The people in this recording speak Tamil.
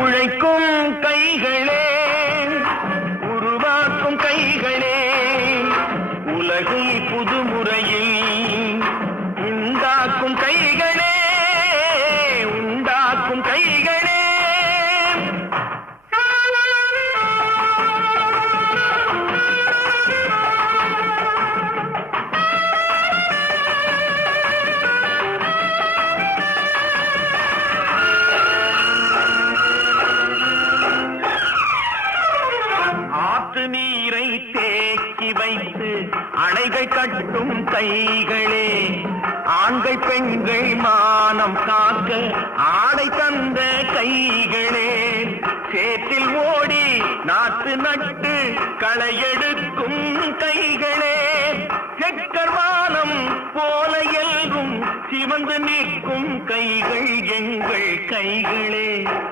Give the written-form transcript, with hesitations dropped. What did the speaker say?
உழைக்கும் கைகளே, உருவாக்கும் கைகளே, உலகை புதுமுறையில் உண்டாக்கும் கைகளே, உண்டாக்கும் கைகளே. நீரை தேக்கி வைத்து அணைகள் கட்டும் கைகளே, ஆண்கள் பெண்கள் மானம் காக்க ஆடை தந்த கைகளே, சேற்றில் ஓடி நாத்து நட்டு களையெடுக்கும் கைகளே, செக்கர்வானம் போல எல்கும் சிவந்து நிற்கும் கைகள் எங்கள் கைகளே.